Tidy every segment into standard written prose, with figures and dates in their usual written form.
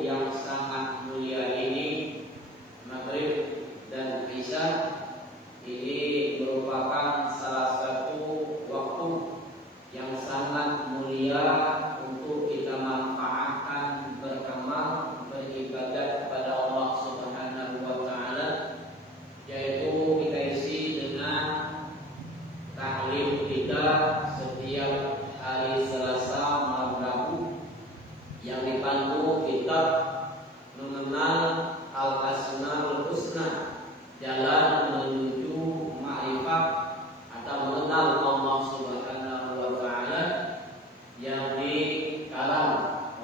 yang sangat mulia ini, Maghrib dan Isya, ini merupakan salah satu waktu yang sangat mulia untuk kita manfaatkan beramal, beribadat kepada Allah Subhanahu wa taala, yaitu kita isi dengan taklim kita setiap hari Selasa malam Rabu yang dipandu kitab mengenal Al-Asmaul Husna, jalan menuju ma'rifat atau mengenal Allah Subhanahu wa taala, yang dikarang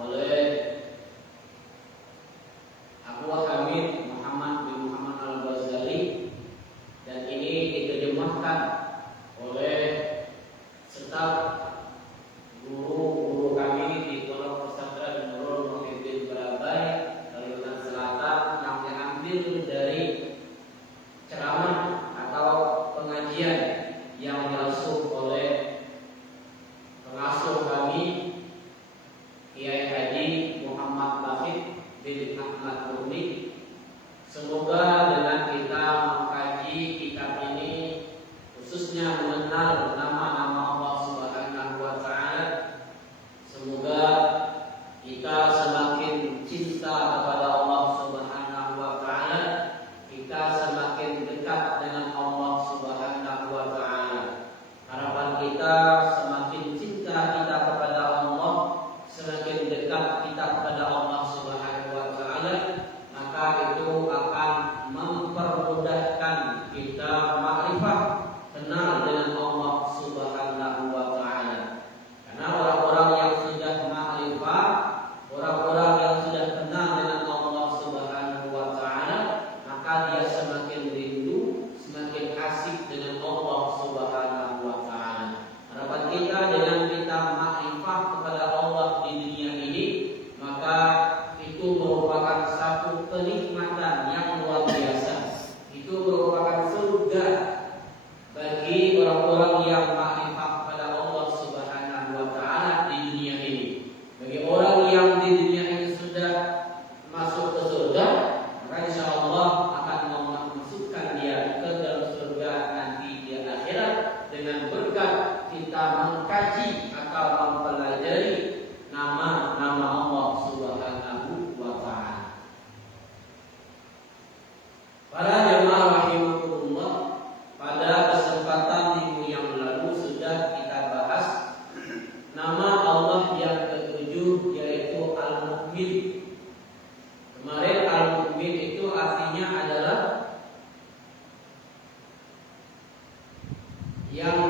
oleh Abu Hamid Muhammad bin Muhammad Al-Ghazali, dan ini diterjemahkan oleh staf guru-guru kami di Pondok Pesantren Nurul Muhyiddin Barabai, Kalimantan Selatan, yang diambil dari ceramah atau pengajian yang dirasuh oleh pengasuh kami, Kiai Haji Muhammad Bafid bin Ahmad Murni. Semoga dengan kita mengkaji kitab ini, khususnya mengenal nama-nama Allah Subhanahu wa taala, semoga kita semakin cinta kepada Allah Subhanahu wa taala, kita semakin dekat dengan Allah Subhanahu wa taala. Harapan kita semakin cinta kita kepada Allah, semakin dekat kita kepada Allah Subhanahu wa taala, maka itu akan mempermudahkan kita makrifat, kenal dengan Allah Subhanahu wa taala. Karena orang-orang yang sudah makrifat, orang-orang yang sudah kenal dengan Allah Subhanahu wa taala, maka dia semakin rindu, semakin asik dengan Allah Subhanahu wa taala. Harapan kita dengan kita makrifat kepada Allah di dunia ini, maka itu merupakan satu kenikmatan yang luar biasa. Itu merupakan surga bagi orang-orang yang makrifat kepada Allah Subhanahu wa taala di dunia ini. Bagi orang yang di dunia ini sudah masuk ke surga, maka insyaallah akan memasukkan dia ke dalam surga nanti di akhirat dengan berkat kita mengkaji atau mempelajari nama-nama Allah Subhanahu wa taala. Para jemaah rahimakumullah, pada kesempatan minggu yang lalu sudah kita bahas nama Allah yang ketujuh, yaitu Al-Mu'min. Kemarin Al-Mu'min itu artinya adalah yang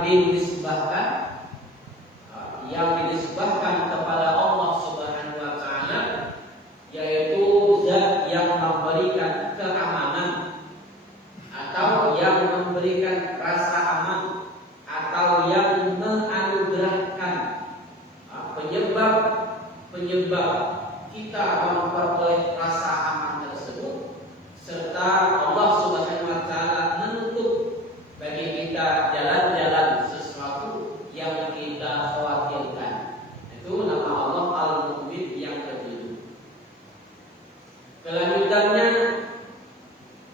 dinisbahkan kepada Allah Subhanahu wa taala, yaitu zat yang memberikan keamanan atau yang memberikan rasa aman atau yang menganugerahkan penyebab kita memperoleh rasa aman tersebut, serta Allah Subhanahu wa taala menutup bagi kita jalan-jalan sesuatu yang kita khawatirkan. Itu nama Allah Al-Mu'min yang ketujuh. Kelanjutannya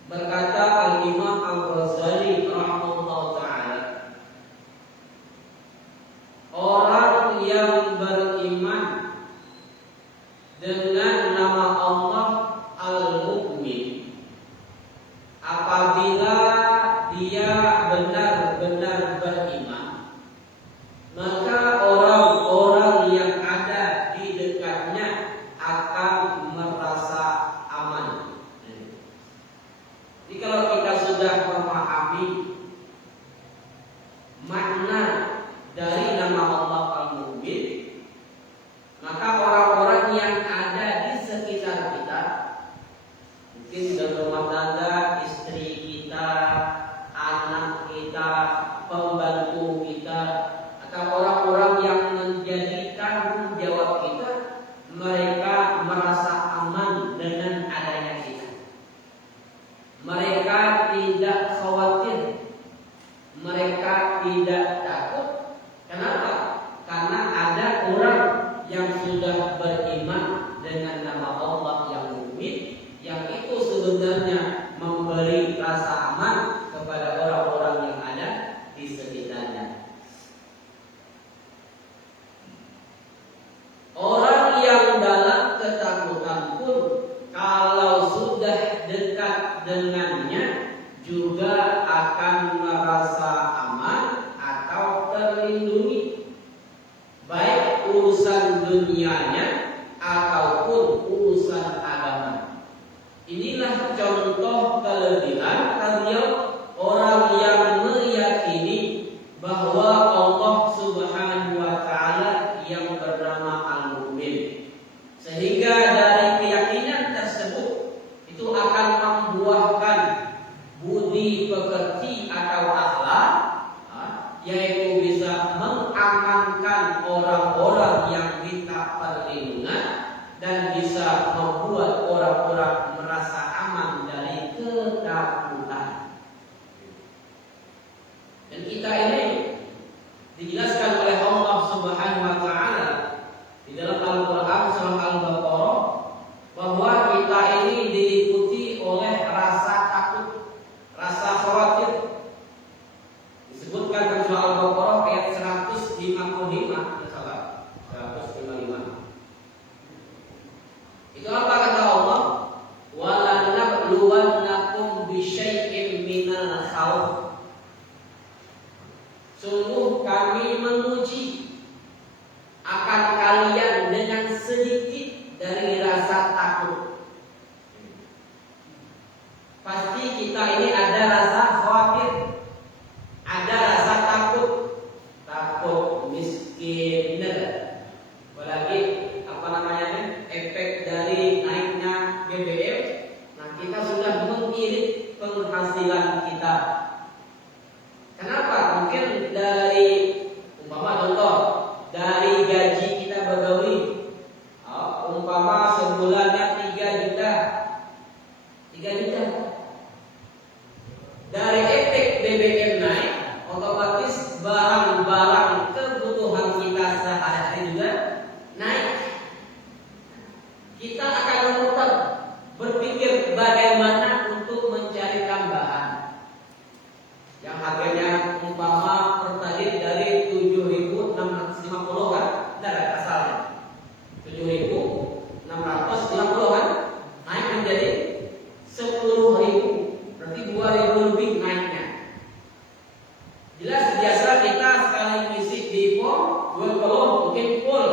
berkata Al-Imam Al-Ghazali rahimahullah ta'ala, orang yang beriman dengan nama Allah Al-Mu'min, apabila dia benar-benar beriman, maka orang-orang yang ada di dekatnya akan merasa aman. Jadi kalau kita sudah memahami makna dari nama Allah Al-Mu'min, maka orang-orang yang ada di sekitar kita, mungkin dalam rumah tangga, istri kita, anak kita, pembantu kita, atau orang-orang yang menjadi tanggung jawab kita, mereka merasa aman dengan adanya kita. Mereka tidak khawatir, mereka tidak takut. Kenapa? Karena ada orang yang sudah beriman dengan nama Allah berpura-pura merasa aman dari ketakutan. Dan kita ini dijelaskan oleh Allah Subhanahu wa taala di dalam Al-Qur'an surah Al-Baqarah bahwa kita ini diliputi oleh rasa takut, rasa khawatir. Disebutkan dalam surah Al-Baqarah ayat 155, salah 155. Itu apa kata Allah? Wala nabluwannakum bisyai'in minal khauf. Sungguh kami menguji akan kalian dengan sedikit dari rasa takut. Pasti kita ini ada rasa khawatir, ada rasa takut, takut miskin, apalagi efek dari naiknya BBM. Nah, kita sudah mengirit penghasilan kita. Kenapa? Mungkin dari umpama contoh dari gaji kita begawi, umpama sebulannya 3 juta. Dari efek BBM naik, otomatis barang-barang kebutuhan kita sehari-hari juga naik. Kita akan memutar berpikir bagaimana untuk mencari tambahan yang harganya umpama pertalite dari 7.650 kan, dari asalnya 7.650 kan, naik menjadi 10.000, berarti 2.000 lebih naiknya. Jelas biasa kita sekali ngisi di pom 2 galon mungkin full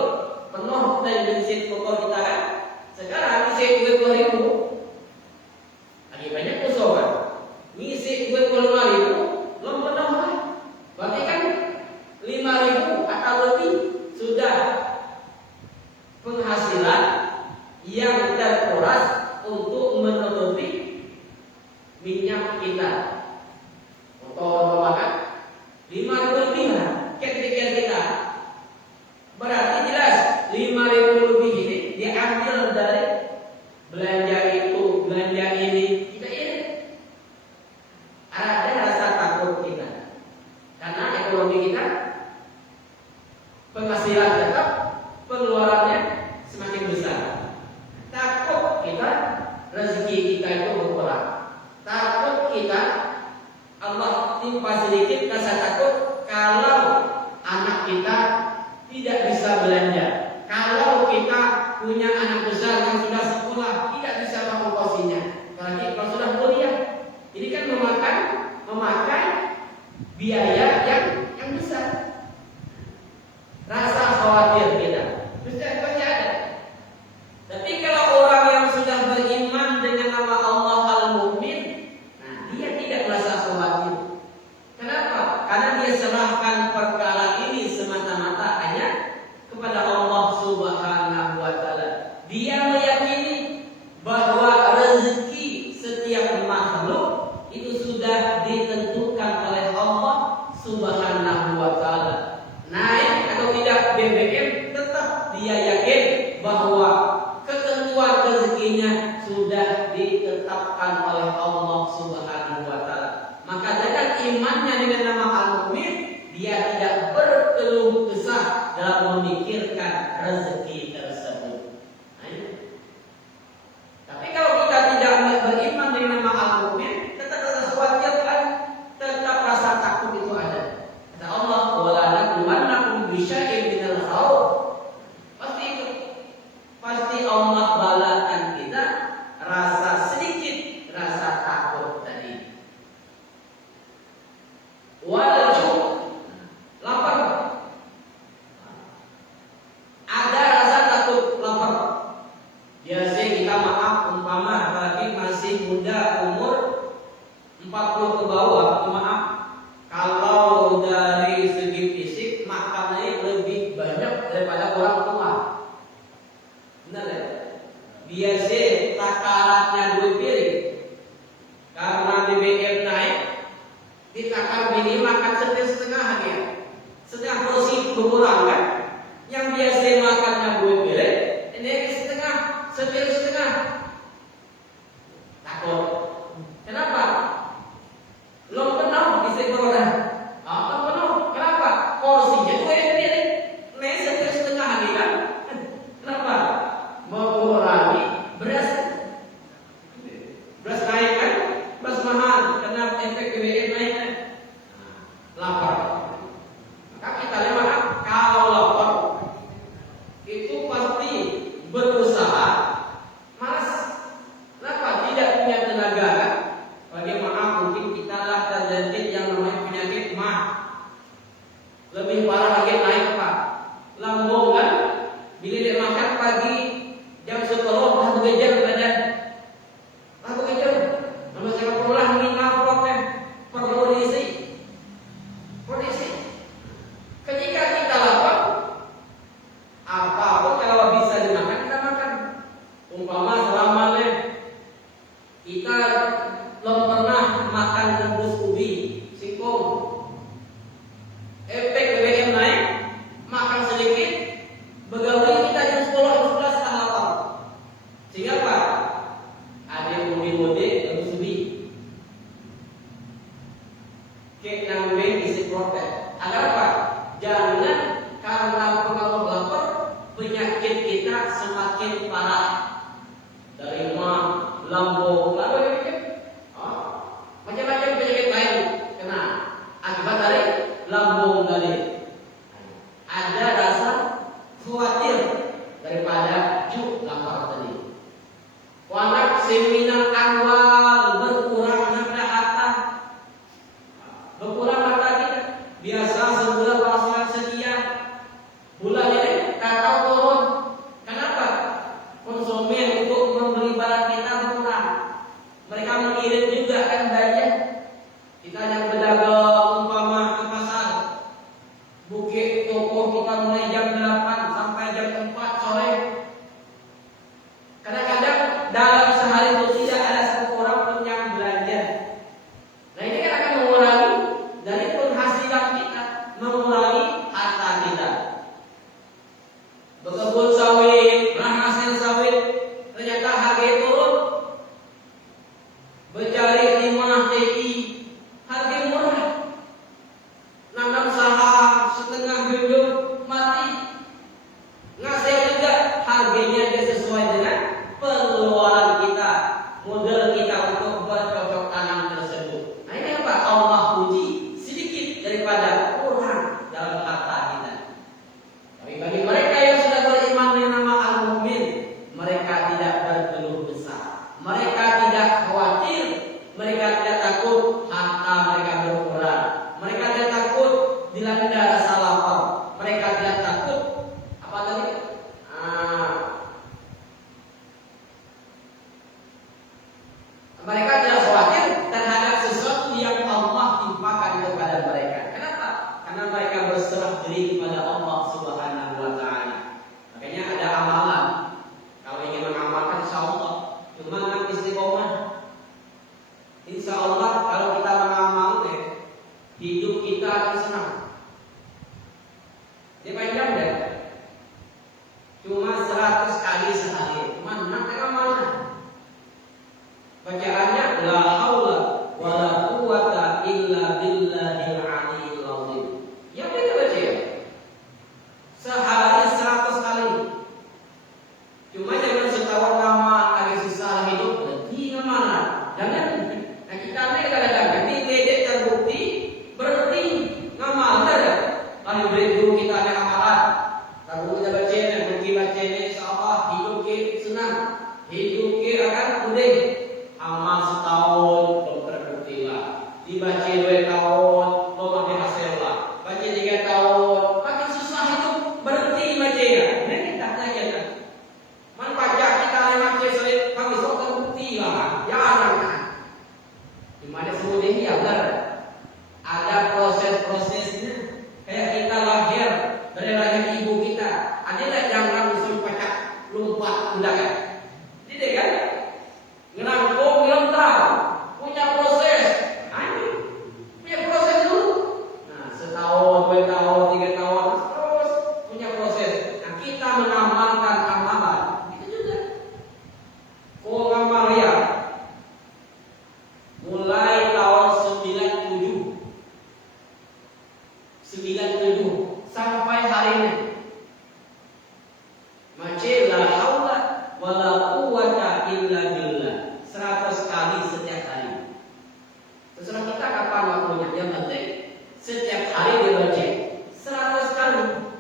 penuh dan bensin motor kita kan. Sekarang ngisi 20.000 lagi banyak usaha. Ngisi 25.000 belum penuh lah. Berarti kan 5.000 atau lebih sudah penghasilan yang terkuras untuk menutupi minyak kita. Untuk makan 5.000 lebih lah pikir kita. Berarti jelas 5.000 lebih ini diambil dari belanja itu, belanja ini. Kita ini ada rasa takut kita karena ekonomi kita, penghasilan tetap, pengeluarannya semakin besar. Takut kita rezeki kita itu berkurang. Takut kita Allah timpa sedikit rasa takut kalau anak kita tidak bisa belanja. Kalau kita punya anak besar yang sudah sekolah tidak bisa mengongkosinya, apalagi kalau sudah kuliah, ini kan memakai biaya yang besar. Rasa khawatir kita pasti ada. Tapi kalau orang yang sudah beriman dengan nama Allah Al-Mu'min, nah dia tidak merasa khawatir. Kenapa? Karena dia serahkan perkara ini semata-mata hanya kepada Allah Subhanahu wa taala. Dia meyakini bahwa rezeki setiap makhluk itu sudah ditentukan oleh Allah Subhanahu wa taala. Naik atau tidak BBM, tetap dia yakin bahwa ketentuan rezekinya sudah ditetapkan oleh Allah Subhanahu wa taala. Maka dengan imannya dengan nama Al-Mu'min, dia tidak berkeluh kesah dalam memikirkan rezeki tersebut. Tapi kalau kita tidak beriman dengan nama Al-Mu'min, tetap rasa khawatir kan, tetap rasa takut itu ada. Kata Allah, wala nabluwannakum bisyai'in minal khauf. Pasti Allah balakan kita rasa sedikit rasa takut tadi. Walaupun lapar, ada rasa takut lapar. Biasa kita maaf umpama apalagi masih muda umur 40 ke bawah, maaf kalau dari segi fisik makannya lebih banyak daripada orang tua. Benar ya? Biasa takarannya 2 piring. Karena BBM naik, ditakar bini makan setengah dia. Setengah porsi berkurang kan? Yang biasa makannya 2 piring, ini setengah, sepiring setengah. seminar annual berkurang harta. Berkurang harta kita. Biasa sebulan penghasilan sekian, bulan ini kakak turun. Kenapa? Konsumen untuk membeli barang kita berkurang. Mereka mengirit juga kan belanja. Kita yang berdagang umpama ke pasar, bukit toko kita mulai jam 8 sampai jam 4 sore. Kadang-kadang dalam sehari itu tidak ada satu orang pun yang belanja. Nah ini kan akan mengurangi dari penghasilan kita, mengurangi harta kita. Berkebun sawit, hasil sawit, ternyata harga turun. Mencari 5 TI, harga murah. Nanam saham setengah bibir mati. Ngasih juga harganya dia sesuai dengan pengeluaran kita, modal kita untuk bercocok tanam tersebut. Nah ini apa? Allah puji sedikit daripada kurang dalam harta kita. Tapi bagi mereka yang sudah beriman dengan nama Al-Mu'min, mereka tidak berkeluh kesah. Mereka tidak khawatir, mereka tidak takut harta mereka berkurang. Mereka tidak takut dilanda rasa lapar. Mereka tidak takut apa tadi? Mereka tidak khawatir terhadap sesuatu yang Allah timpakan kepada mereka. Kenapa? Karena mereka berserah diri kepada Allah Subhanahu wa Ta'ala. Makanya ada amalan. Kalau ingin mengamalkan, insya Allah cuma dengan istiqomah. Insya Allah kalau kita mengamalkan, hidup kita akan senang. Ini panjang deh. Cuma 100 kali sehari. Cuma nak amalan. Bacaannya la haula wala quwata illa billahil aliyil azim. Yang kita baca ya? Sehari 100 kali. Cuma jangan setahun lama lagi susah hidup berhenti ngamal. Jangan. Nah kita ini kadang-kadang ini dedek terbukti berhenti ngamal. Lalu beri guru kita ada amalan. Kalau kita baca dan pergi baca ini, insyaallah hidup kita senang. Hidup kita akan pulih. Amal setahun belum terbukti lah. Dibaca 2 tahun belum ada hasil lah. Baca 3 tahun makin susah itu berhenti bacanya. Ini kita tanya kan. Man baca kita yang baca sulit kami sok terbukti lah. Ya kan. Di mana semudah ini ya benar. Ada proses-prosesnya. Kayak kita lahir dari rahim ibu kita. Ada tak yang langsung pacak lompat undangan? Tidak kan? Ngerangkung lentang, punya proses. Punya proses dulu. Nah, setahun, 2 tahun, 3 tahun, terus punya proses. Nah, kita mengamalkan amalan, itu juga. Kau ngamal ya. Mulai tahun 97 sampai hari ini. Macelah haula wala quwwata illa billah. 100 kali setiap hari. Terserah kita kapan waktunya, yang penting setiap hari dibaca 100 kali.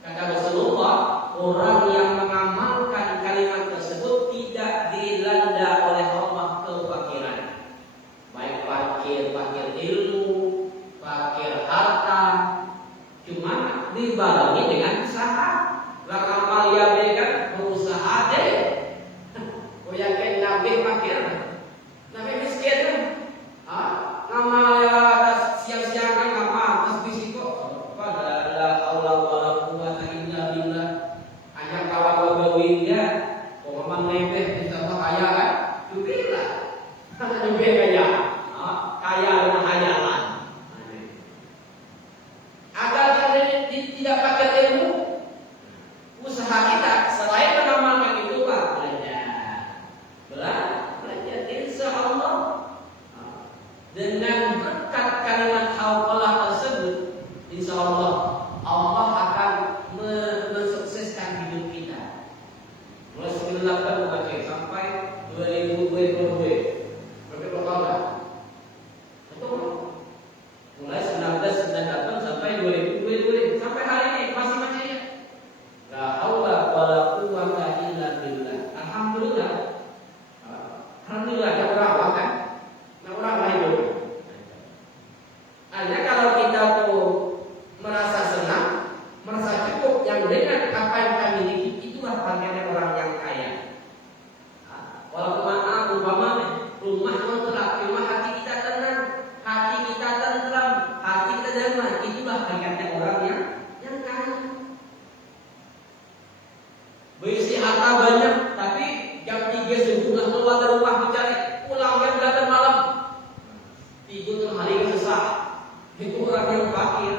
Kata Rasulullah, orang yang mengamalkan kalimat tersebut tidak dilanda oleh Allah kefakiran. Baik fakir ilmu, fakir harta, cuma dibarengi dengan usaha. Lah amal yang mereka berusaha deh. Kau yakin Nabi fakir? Nabi miskin? Ngamal ya siang-siang kan ngamal tasbih kok. Pada la haula wala quwwata illa billah. Hanya kawan berbawin dia, kok memang lebih kita kaya kan? Jubilah. Karena jubil kaya. Kaya dengan hayalan. Agar tidak pakai ilmu, usaha kita selain mengamalkan itu belajar insya Allah dengan berkat kalimat hauqalah tersebut, insya Allah Allah akan mensukseskan hidup kita. Mulai 98 sampai 2022 berapa dia subuh nggak keluar dari rumah mencari, pulang jam 8 malam, tidur tengah hari susah. Itu orang yang fakir,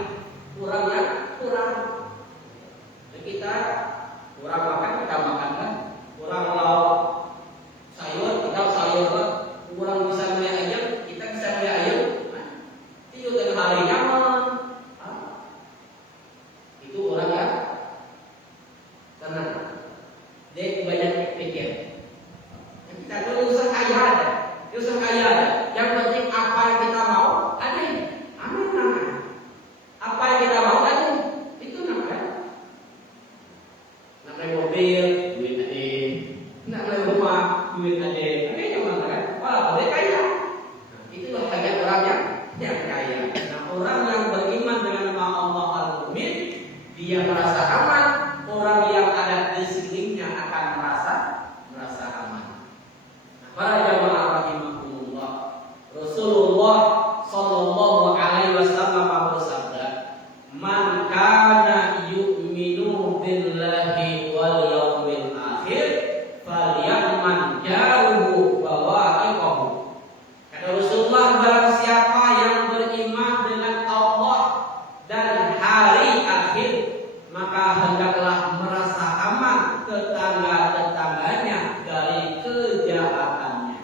orang yang kurang. Dan kita kurang makan, kita makan kan, kurang lauk sayur, kita sayur kan, kurang bisa beli ayam, kita bisa beli ayam. Tidur tengah hari nyaman. Itu orang yang tenang. Dia banyak pikir. Kita dulu usaha kaya ada, usaha kaya ada. Yang penting apa yang kita mau ada. Amin, amin. Apa yang kita mau ada. Itu namanya. Namanya mobil, duit ada. Namanya rumah, duit ada. Oke, jangan kan? Walaupun dia kaya. Itulah hanya orang yang kaya. Nah, orang yang beriman dengan nama Allah Al-Mu'min, dia merasa aman. Orang yang ada di sekelilingnya akan merasa aman. Para jamaah rahimakumullah, Rasulullah sallallahu alaihi wasallam bersabda, "Man kana yu'minu billahi wal yaumil akhir, falyaman jaruhu bawa'iqahu." Kata Rasulullah, barang siapa yang beriman dengan Allah dan hari akhir, maka hendaklah merasa aman tetangga-tetangganya dari kejahatannya.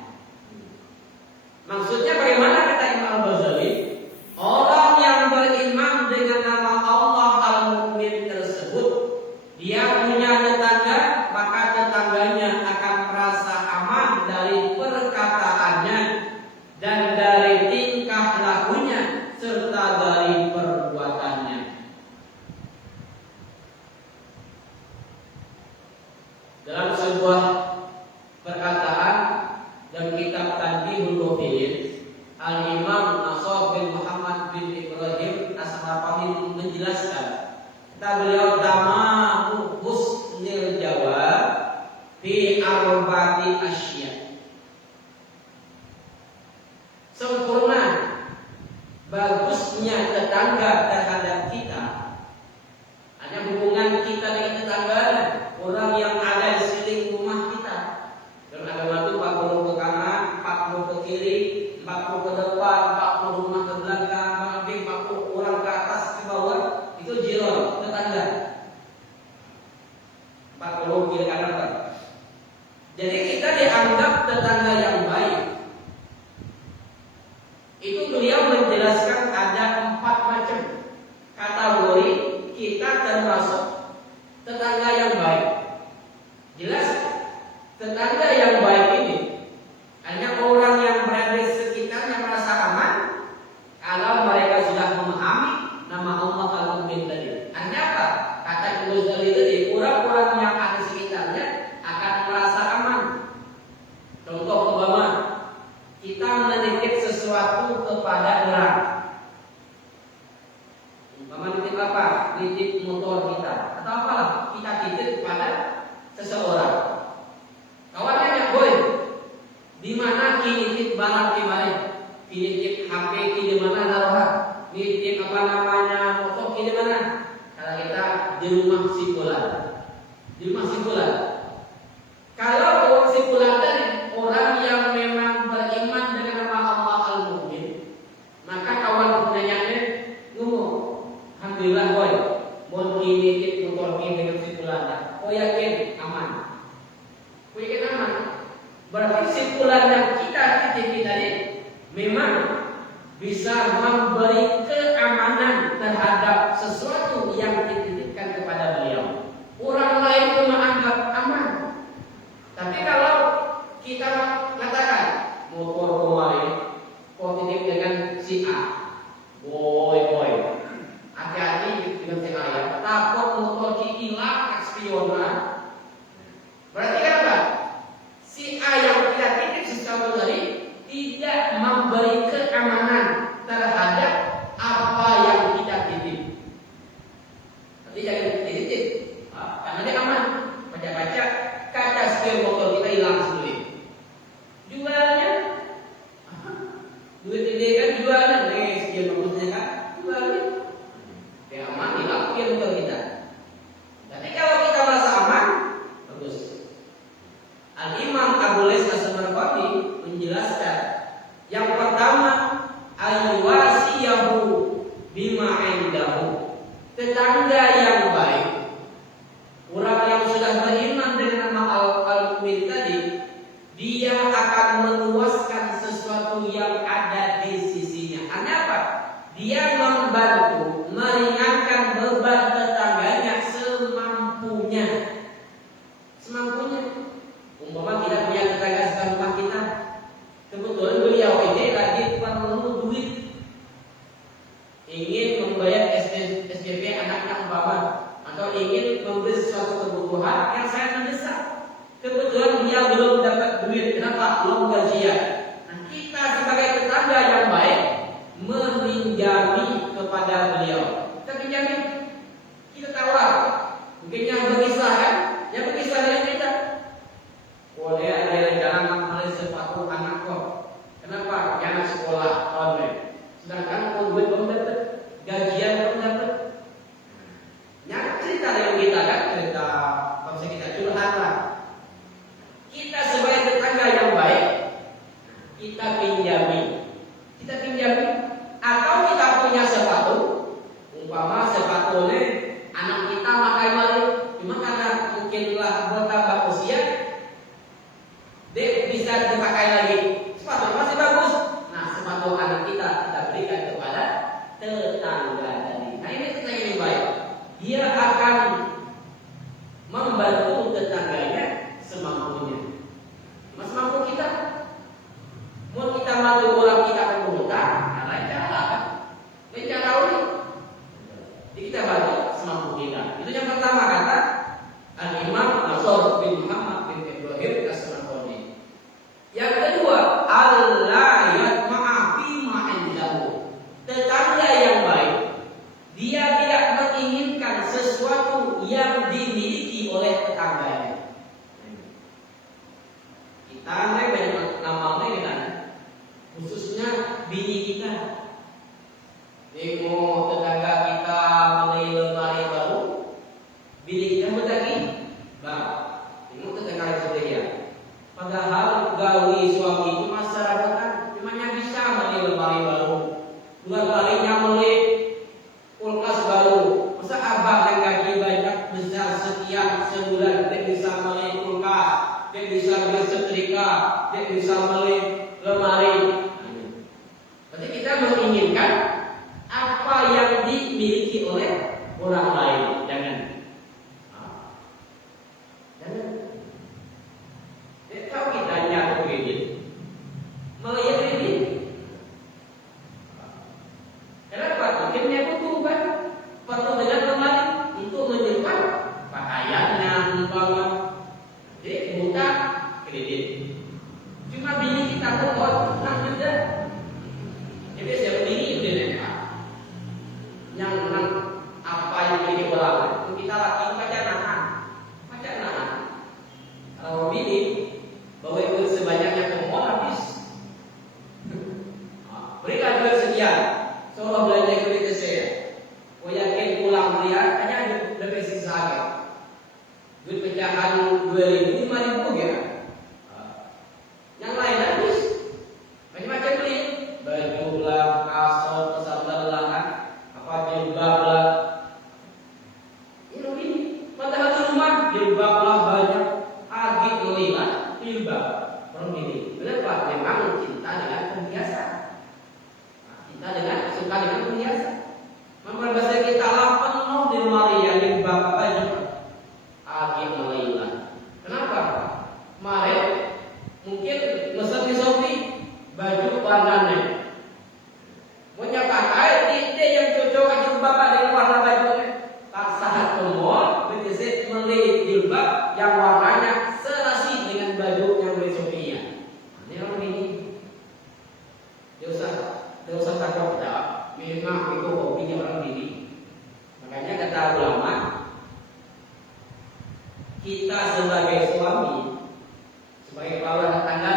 Maksudnya bagaimana kata Imam Al-Ghazali? Orang yang beriman dengan nama Allah Al-Mu'min tersebut, dia punya tetangga, maka tetangganya akan merasa aman dari perkataannya dan dari tingkah lakunya serta dari perbuatannya. Dalam sebuah perkataan dalam kitab Tanbihul Ghafilin, Al-Imam Nasr bin Muhammad bin Ibrahim As-Sarafahi menjelaskan, kata beliau, tamamu husnil jawab fi arba'ati asya. Sempurna bagusnya tetangga terhadap kita, hanya hubungan kita dengan tetangga, orang yang ada di sekeliling rumah kita. Dalam agama itu 40 ke kanan, 40 ke kiri, 40 ke depan, 40 rumah ke belakang, lebih 40 orang ke atas ke bawah. Itu jiran, tetangga. 40 kiri kanan kan. Jadi kita dianggap tetangga yang baik. Itu beliau menjelaskan ada 4 macam kategori kita termasuk tetangga yang baik. Jelas, tetangga yang baik ini hanya orang yang berada di sekitarnya merasa aman kalau mereka sudah memahami nama Allah Al-Mu'min tadi. Hanya apa? Kata Gus tadi, orang-orang yang ada di sekitarnya akan merasa aman. Contoh umpama, kita menitip sesuatu kepada orang. Umpama nitip apa? Nitip motor kita atau apalah, kita titip kepada seseorang. Kawan nanya, boy, di mana nitip barang kemarin? Nitip HP di mana naruhan? Nitip apa namanya motor di mana? Kalau kita di rumah si Fulan. Di rumah si Fulan. Kalau orang si Fulan tadi orang yang memang beriman dengan nama Allah Al-Mu'min, maka kawan penanyanya ngomong, alhamdulillah boy, mau nitip motor dengan si Fulan. Oh yakin aman. Oh yakin aman. Berarti si Fulan yang kita titip tadi memang bisa memberi keamanan terhadap sesuatu yang dititipkan kepada beliau. Orang lain pun menganggap aman. Tapi kalau kita katakan motor kemarin kau titip dengan si A, boy, hati-hati dengan si A ya. Takut motor hilang ekspionan. Berarti kan apa? Si A yang kita titip sesuatu tadi tidak memberi keamanan terhadap apa yang kita titip. Nanti jangan titip, karena dia aman. Baca-baca kaca spion motor kita hilang sendiri. Jualnya, duit ini kan jualnya, spion motornya kan jualnya. Dia aman, hilang spion motor kita. Tapi kalau kita merasa aman, bagus. Al-Imam Abu menjelaskan. Yang pertama, aywasiyahu bima indahu. Tetangga yang baik, orang yang sudah beriman dengan nama al-mu'min tadi, dia akan meluaskan sesuatu yang ada di sisinya. Artinya apa? Dia membantu meringankan beban tetangganya semampunya. Semampunya. Umpama kita punya tetangga sebelah rumah kita, kebetulan beliau ini lagi perlu duit, ingin membayar SPP anak-anak umpama, atau ingin membeli sesuatu kebutuhan yang sangat mendesak. Kebetulan dia belum dapat duit, kenapa? Belum gajian. Nah, kita sebagai tetangga yang baik meminjami kepada beliau. Kita pinjami, kita tawar. Mungkin yang berkisah kan, yang berkisah dengan kita. Boleh ada rencana membeli sepatu anak kok. Kenapa? Yang sekolah online. Sedangkan kalau duit belum dapat, gajian belum dapat. Yang cerita dengan kita kan, cerita kalau kita curhat lah. Kita sebagai tetangga yang baik, kita pinjami. Atau kita punya sepatu, umpama sepatu ini anak kita pakai balik, cuma karena mungkinlah bertambah usia, dia bisa dipakai lagi. Sepatu masih bagus. Nah, sepatu anak kita berikan kepada tetangga tadi. Nah, ini tetangga yang baik. Dia akan membantu tetangganya semampunya. Mas mampu kita, mau kita bantu orang kita akan berhutang, lain cara kan? Lain cara ini. Jadi kita bantu semampu kita. Itu yang pertama kata Al-Imam Nasr bin Muhammad bin Ibrahim As-Sanqani. Yang kedua, Allah yatma'a fima indahu. Tetangga yang baik, dia tidak menginginkan sesuatu yang dimiliki oleh tetangganya. Kita banyak namanya kita, khususnya bini kita. Mau tetangga kita beli lemari baru, bini kita bertanya, bang, mau tetangga itu dia. Padahal gawe suami itu masyarakat kan, cumanya bisa beli lemari baru, dua kalinya beli kulkas baru. Masa abang yang gaji banyak besar sekian sebulan dia bisa beli kulkas, dia bisa beli setrika, dia bisa beli lemari. Berarti kita menginginkan apa yang dimiliki oleh orang lain. Jangan. Kalau kita nyatu kredit, melihat kredit. Kenapa? Mungkinnya butuh kan? Perlu dengan lemari untuk menyimpan pakaiannya, umpama. Jadi buka kredit. Cuma bini kita mohon 6 juta. Jadi saya bini itu yang apa yang ini berlaku. Kita lagi pacaran. Kalau bini bawa itu sebanyak yang mohon habis. Berikan duit sekian. Seolah belanja kredit saya. Kau yakin pulang melihat hanya lebih sisa lagi. Duit pecahan 2.000, 5.000 ya. Yang lain habis. Macam-macam beli. Baju lah, kasut, sandal lah, apa jilbab lah. Ini begini. Padahal di rumah jilbab lah banyak. Agak gelilah jilbab. Orang ini. Kenapa? Memang cinta dengan perhiasan. Cinta dengan suka dengan perhiasan. Memang bahasa kita lah penuh di lemari yang jilbab baju. Agak gelilah. Kenapa? Kemarin mungkin mesen di Shopee baju warnanya. Punya pakai titik yang cocok jilbab dengan warna bajunya. Tak sahat kemol, berarti beli jilbab yang warnanya serasi dengan baju yang di Shopee-nya. Ini orang ini. Dia usah takut dah. Memang itu hobinya orang ini. Makanya kata ulama, kita sebagai suami, sebagai kepala rumah tangga,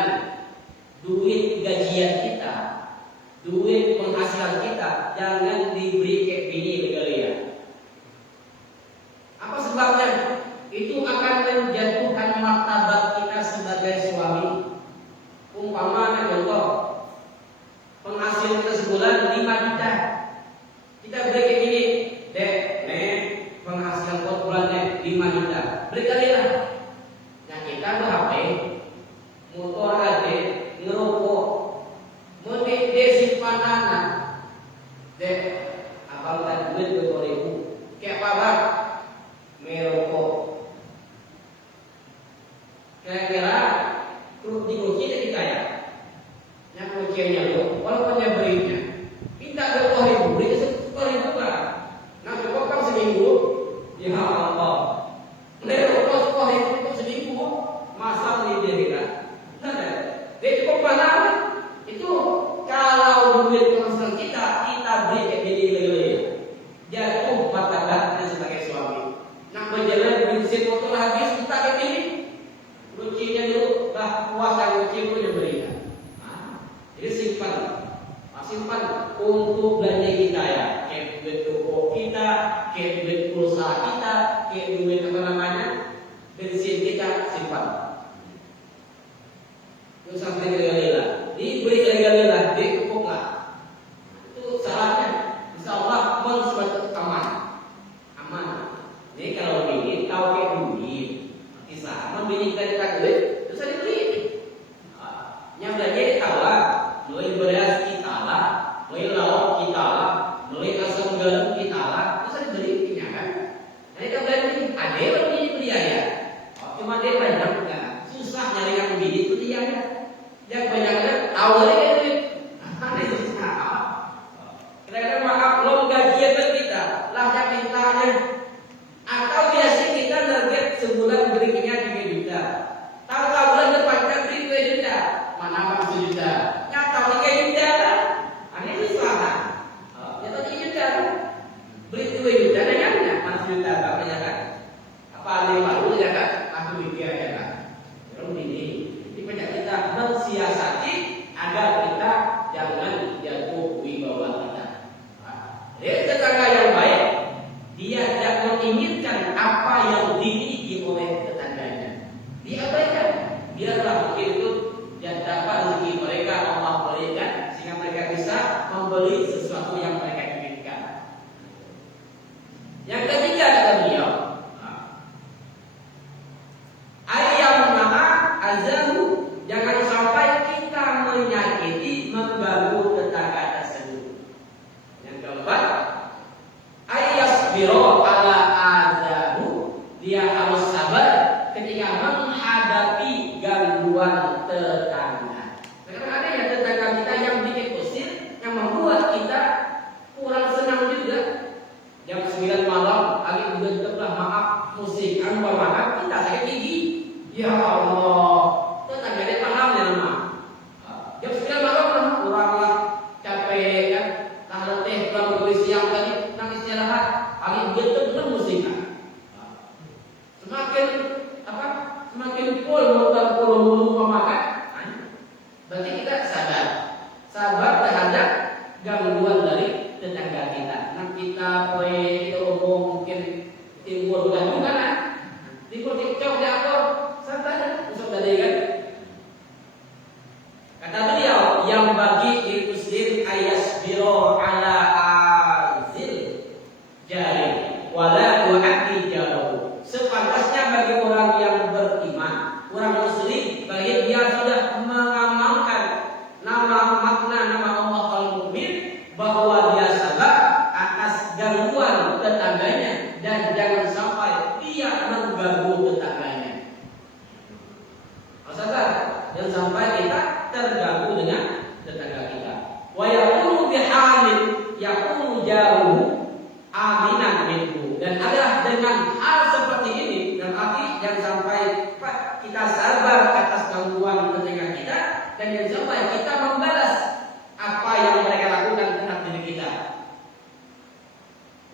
puas yang kecil pun diberikan. Jadi simpan untuk belanja kita ya, kayak duit toko kita, kayak duit pulsa kita, kayak duit bensin kita simpan. Itu sampai gila-gila, diberi gila-gila, cukup lah. Itu salahnya. Insya Allah suatu aman. Jadi kalau begini, tahu kayak duit, kisah membeli kali duit, terus ada duit. Yang belanja tahu lah, mulai beras kita lah, mulai lauk kita lah, mulai asam garam kita lah, terus ada duitnya kan. Jadi kalau belanja ada yang beli ya. Cuma dia banyak kan, susah nyari yang beli itu dia kan. Yang banyaknya tahu lagi duit. Ada susah. Kira-kira maaf belum gajian kita, lah yang mintanya. Atau biasa kita target sebulan berinya 3 juta. Tahu-tahu bulan depan kita beri 2 juta. Mana 1 juta? Nyata 3 juta kan? Ini susah kan? Nyata 3 juta kan? Beli 2 juta dengan mana 1 juta apa ya kan? Apa ada yang baru ya kan? Aku mikir ya kan? Kalau ini banyak kita mensiasati agar kita jangan jatuh wibawa kita. Dia tetangga yang baik, dia tidak menginginkan apa yang dimiliki oleh tetangganya. Dia abaikan, biarlah begitu dan dapat rezeki mereka Allah berikan sehingga mereka bisa membeli sesuatu yang mereka inginkan. Yang ketiga kata beliau, ayam nama azamu, jangan sampai kita menyakiti, mengganggu tetangga tersebut. Yang keempat, ayasbiro ala azamu, dia harus sabar ketika menghadapi gangguan tetangga. Karena ada ya tetangga kita yang bikin kusir, yang membuat kita kurang senang juga. Jam 9 malam, lagi bentuklah maaf musik, anu makan kita sakit gigi. Ya Allah, tetangga dia paham ya nama. Jam 9 malam kurang lah capek kan, tak letih pulang dari siang tadi, nang istirahat, lagi bentuk musik. Semakin full motor puluh makan, berarti kita sabar terhadap gangguan dari tetangga kita. Nah kita omong mungkin timbul gangguan kan, timbul tiktok di akor, santai, usah tadi kan. Kata beliau, yang bagi muslim ayasbiro ala azil jari wala yu'addi jarahu. Sepantasnya bagi orang yang beriman, orang muslim, bagi dia sudah mengamalkan makna Allah Al-Mu'min, bahwa dia sabar atas gangguan tetangganya dan jangan sampai dia mengganggu tetangganya. Sabar, jangan sampai kita terganggu dengan tetangga kita. Wa yakunu bihamid yakunu jauh aminan minhu, dan adalah dengan hal seperti ini, dan arti jangan sampai kita sabar atas gangguan tetangga kita dan jangan sampai kita membalas apa yang mereka lakukan terhadap diri kita.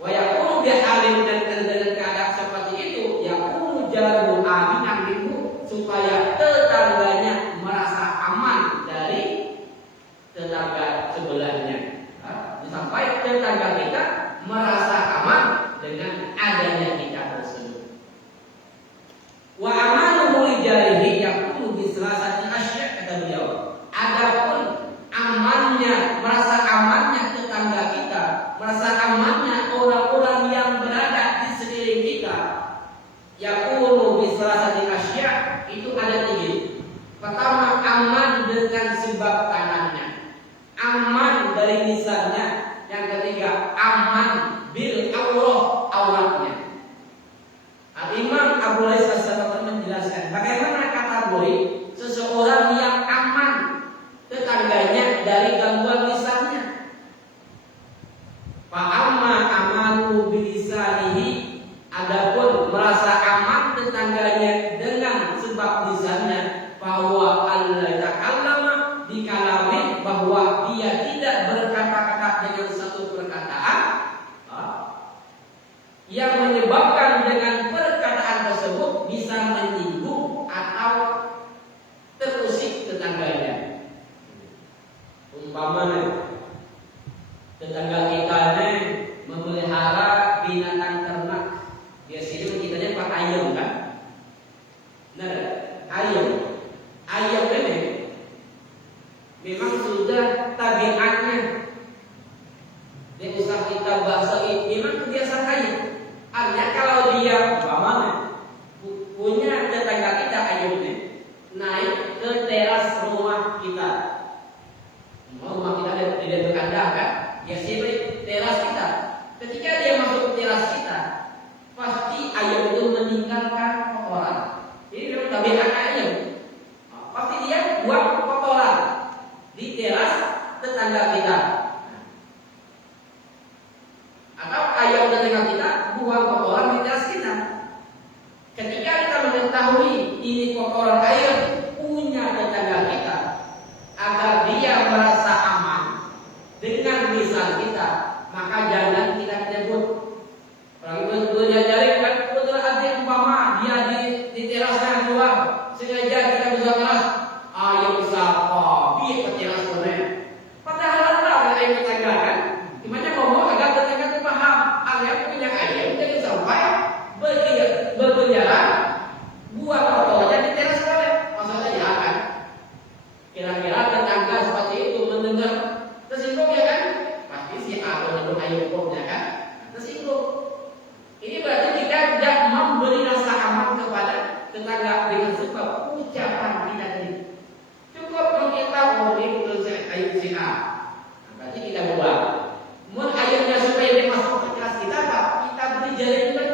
Wa yakunu bihamid, dan dengan keadaan seperti itu yakunu jauh aminan minhu, supaya tetangganya merasa aman dari tetangga sebelahnya. Sampai tetangga kita merasa aman dengan adanya kita tersebut. Wa amanuhu li jarihi yakunu bi salasati asya', kata beliau. Adapun amannya, merasa amannya tetangga kita, merasa amannya orang-orang yang berada di sekeliling kita, yakunu bi salasati asya', itu ada 3. Pertama, aman dengan sebab tanamnya, aman dari lisannya. Yang ketiga, aman bil auratnya. Al-Imam Abu Lais As-Sabuni menjelaskan bagaimana kategori seseorang yang aman tetangganya dari gangguan lisannya. Fa amma amanu bilisanihi, adapun merasa aman tetangganya dengan sebab lisannya, bahwa Allah takallama bikalamin, bahwa dia tidak berkata-kata dengan satu perkataan yang menyebabkan dengan perkataan tersebut bisa menyinggung atau terusik tetangganya. Umpamanya tetangga kita memelihara binatang ternak, biasanya kitanya pak ayam kan? Benar, ayam. Ayam ini memang sudah tabiatnya. Dia usah kita bahasa ini, memang kebiasaan ayam. Artinya kalau dia umpamanya punya tetangga kita ayamnya naik ke teras rumah kita. Rumah kita ada di berkanda kan? Ya sih teras kita. Ketika dia masuk ke teras kita, pasti ayam itu meninggalkan kotoran. Ini memang tabiat ayam. Pasti dia buang kotoran di teras tetangga kita. Atau ayam tetangga kita buang kotoran di teras kita. Ketika kita mengetahui ini kotoran ayam punya tetangga kita, agar dia merasa aman dengan lisan kita, maka jangan kita nyebut. Orang berjaring kan betul ada umpama dia di terasnya keluar, sengaja kita bisa keras ayam siapa biar ke teras mana. Padahal ada ayam tetangga kan, gimana ngomong agar tetangga itu paham. Ayam punya ayam jangan sampai berkeliaran buat kotornya di teras mana. Maksudnya ya kan? Kira-kira tetangga seperti itu mendengar tersinggung ya kan? Pasti si A menurut ayam pokoknya kan? Tersinggung. Ini berarti kita tidak memberi rasa aman kepada tetangga dengan sebab ucapan kita ini. Cukup kita oh ini menurut ayam si A. Berarti kita buat. Mau ayamnya supaya dia masuk ke teras kita apa? Kita beri jaring kan?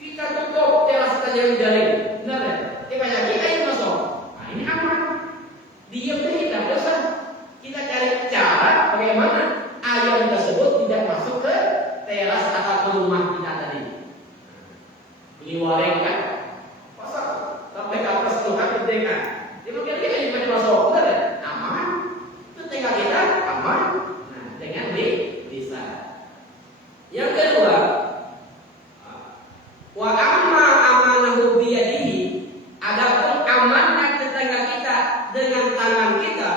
Kita tutup teras kita jaring-jaring. Benar ya? Banyak kita yang masuk. Nah ini aman. Dia tidak dosa. Kita cari cara bagaimana ayam tersebut tidak masuk ke teras atau ke rumah kita tadi. Beli wareng kan? Pasang sampai ke atas Tuhan berdengar. Dia mungkin dia tidak masuk, benar ya? Aman. Itu tinggal kita aman. Nah, dengan bisa. Yang kedua, wa amma amanahu biyadihi, adapun amanah tetangga kita dengan tangan kita,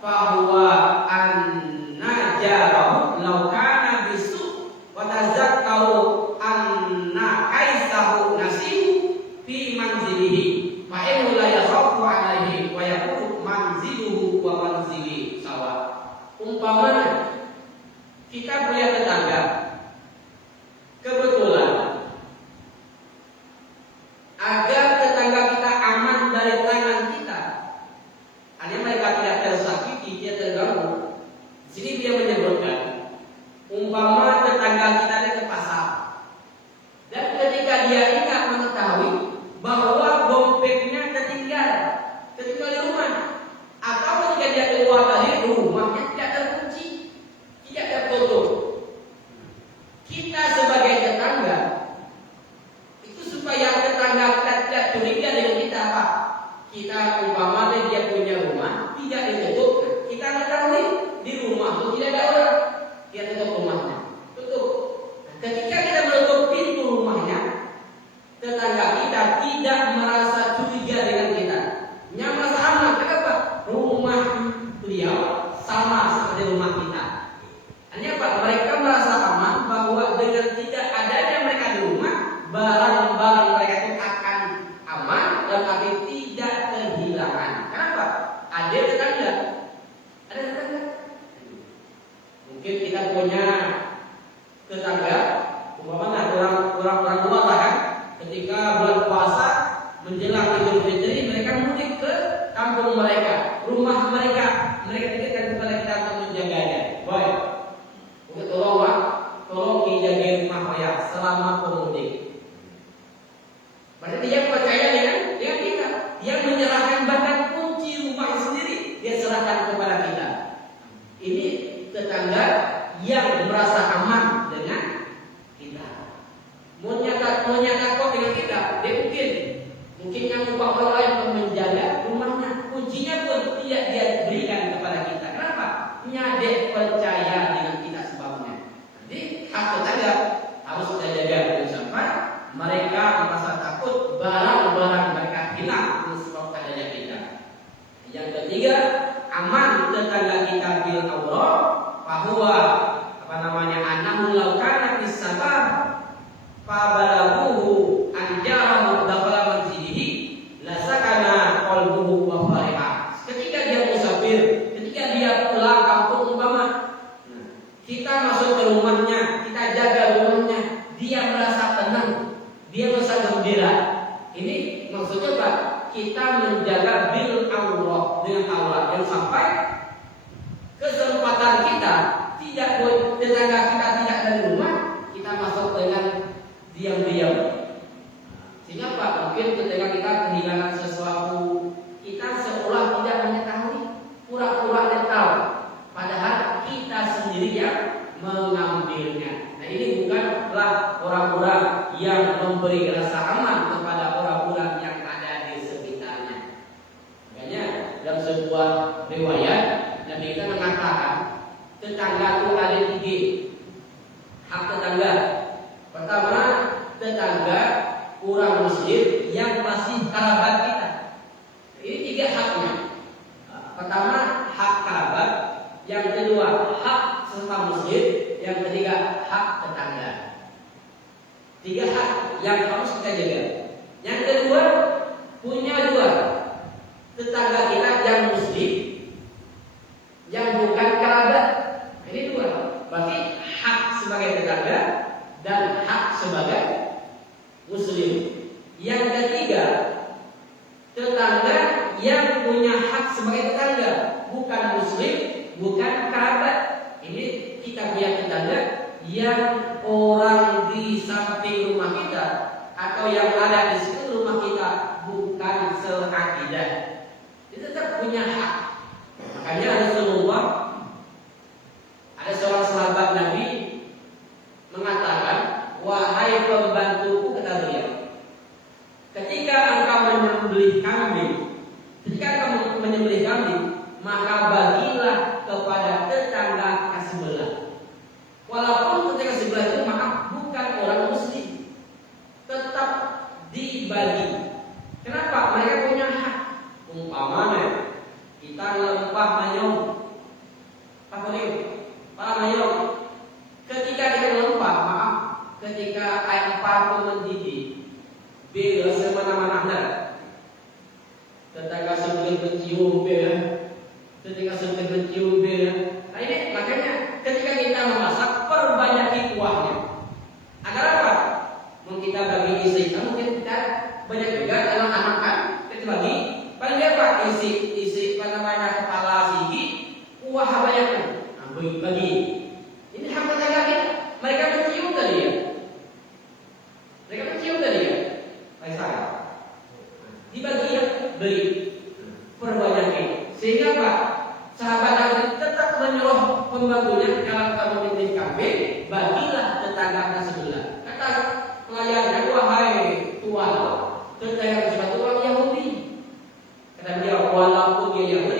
bahwa an-najarahu law kana bisu wa tazakkau anna kaisahu nasihu fi manzilihi fa innahu la yakhafu alaihi wa yakunu manziluhu wa manzili sawa. Umpamanya kita punya tetangga, kebetulan agar tetangga kita aman dari tangan kita, hanya mereka tidak tersakiti, dia terganggu. Di sini dia menyebutkan, umpama tetangga kita ada ke pasar, dan ketika dia ingat mengetahui bahwa dompetnya ketinggal di rumah, atau ketika dia keluar dari rumahnya tidak terkunci, tidak tertutup, kita sebagai tetangga itu supaya tetangga kita tidak curiga dengan kita apa? Kita umpamanya dia punya rumah tidak ditutup, kita ketahui di rumah itu tidak ada orang, dia tutup rumahnya, tutup. Ketika kita menutup pintu rumahnya, tetangga kita tidak merasa curiga dengan kita, dia merasa aman. Kenapa? Rumah beliau sama seperti rumah kita. Hanya apa? Mereka merasa aman bahwa dengan tidak adanya mereka di rumah, barang-barang mereka itu akan aman dan akan tidak kehilangan. Kenapa? Ada tetangga. Ada tetangga. Mungkin kita punya tetangga, umpamanya orang luar lah kan. Ketika bulan puasa menjelang Idul Fitri, mereka mudik ke kampung mereka, rumah mereka titipkan kepada kita untuk menjaganya. Baik. Untuk tolong dijaga rumah saya selama pemudik. Berarti dia percaya dengan kita. Dia menyerahkan bahkan kunci rumah sendiri, dia serahkan kepada kita. Ini tetangga yang merasa aman dengan kita. Mau nyata kok dengan kita, dia mungkin yang upah orang lain untuk menjaga rumahnya, kuncinya pun tidak dia berikan kepada kita. Kenapa? Dia percaya dengan kita sebabnya. Jadi hak tetangga harus kita jaga sampai mereka merasa takut barang-barang mereka hilang disebabkan adanya kita. Yang ketiga, aman tetangga kita bil Allah, bahwa annahu law kana fis safar fa balaghuhu anjarahu dakhala manzilihi la sakana qalbuhu wa fariha. Ketika dia musafir, ketika dia pulang kampung umpama, kita masuk ke rumahnya, kita jaga rumahnya, dia merasa tenang, dia merasa gembira. Ini maksudnya Pak, kita menjaga bil Allah, dengan Allah, yang sampai kesempatan kita tidak, tetangga kita tidak ada di rumah, kita masuk dengan diam-diam. Sehingga Pak, mungkin ketika kita kehilangan sesuatu, kita seolah tidak mengetahui, pura-pura tidak tahu, padahal kita sendiri yang mengambilnya. Nah, ini bukanlah orang-orang yang memberi rasa aman kepada orang-orang yang ada di sekitarnya. Makanya dalam sebuah riwayat Nabi kita mengatakan tetangga itu ada 3 hak tetangga. Pertama, tetangga orang muslim yang masih kerabat kita. Ini 3 haknya. Pertama, hak kerabat. Yang kedua, hak sesama muslim. Yang ketiga, hak tetangga. 3 hak yang harus kita jaga. Yang kedua, punya 2 tetangga kita yang muslim, yang bukan kerabat. Ini 2. Berarti hak sebagai tetangga dan hak sebagai muslim. Yang ketiga, tetangga yang punya hak sebagai tetangga, bukan muslim, bukan kerabat. Ini kita punya tetangga yang orang di samping rumah kita atau yang ada di situ rumah kita bukan seakidah. Dia tetap punya hak. Makanya Rasulullah, ada seorang sahabat Nabi mengatakan, wahai pembantuku, kata beliau, ketika engkau menyembelih kambing, maka bagilah kepada tetangga sebelah. Walaupun tetangga sebelah itu bukan orang muslim, tetap dibagi. Kenapa? Mereka punya hak. Umpamanya kita lempah mayong, ketika kita lempah, ketika air paku mendidih, bila semana-mana tetangga sebelah mencium bel, ketika sebelah mencium bel. Nah, ini makanya ketika kita memasak, perbanyaki kuahnya. Agar apa? Mungkin kita bagi isi, mungkin kita banyak juga anak-anak kan, kita bagi. Paling apa? Isi kepala sigi, kuah banyak. Nah, bagi. Ini hak tetangga kita. Mereka mencium tadi ya. Baik saya. Dibagi ya, beri, perbanyaki. Sehingga Pak, sahabat Nabi tetap menyuruh pembantunya, kalau kamu memilih kambing, bagilah tetangga sebelah. Kata pelayannya, wahai tuan, tetangga sebelah itu orang Yahudi. Kata dia, walaupun dia Yahudi,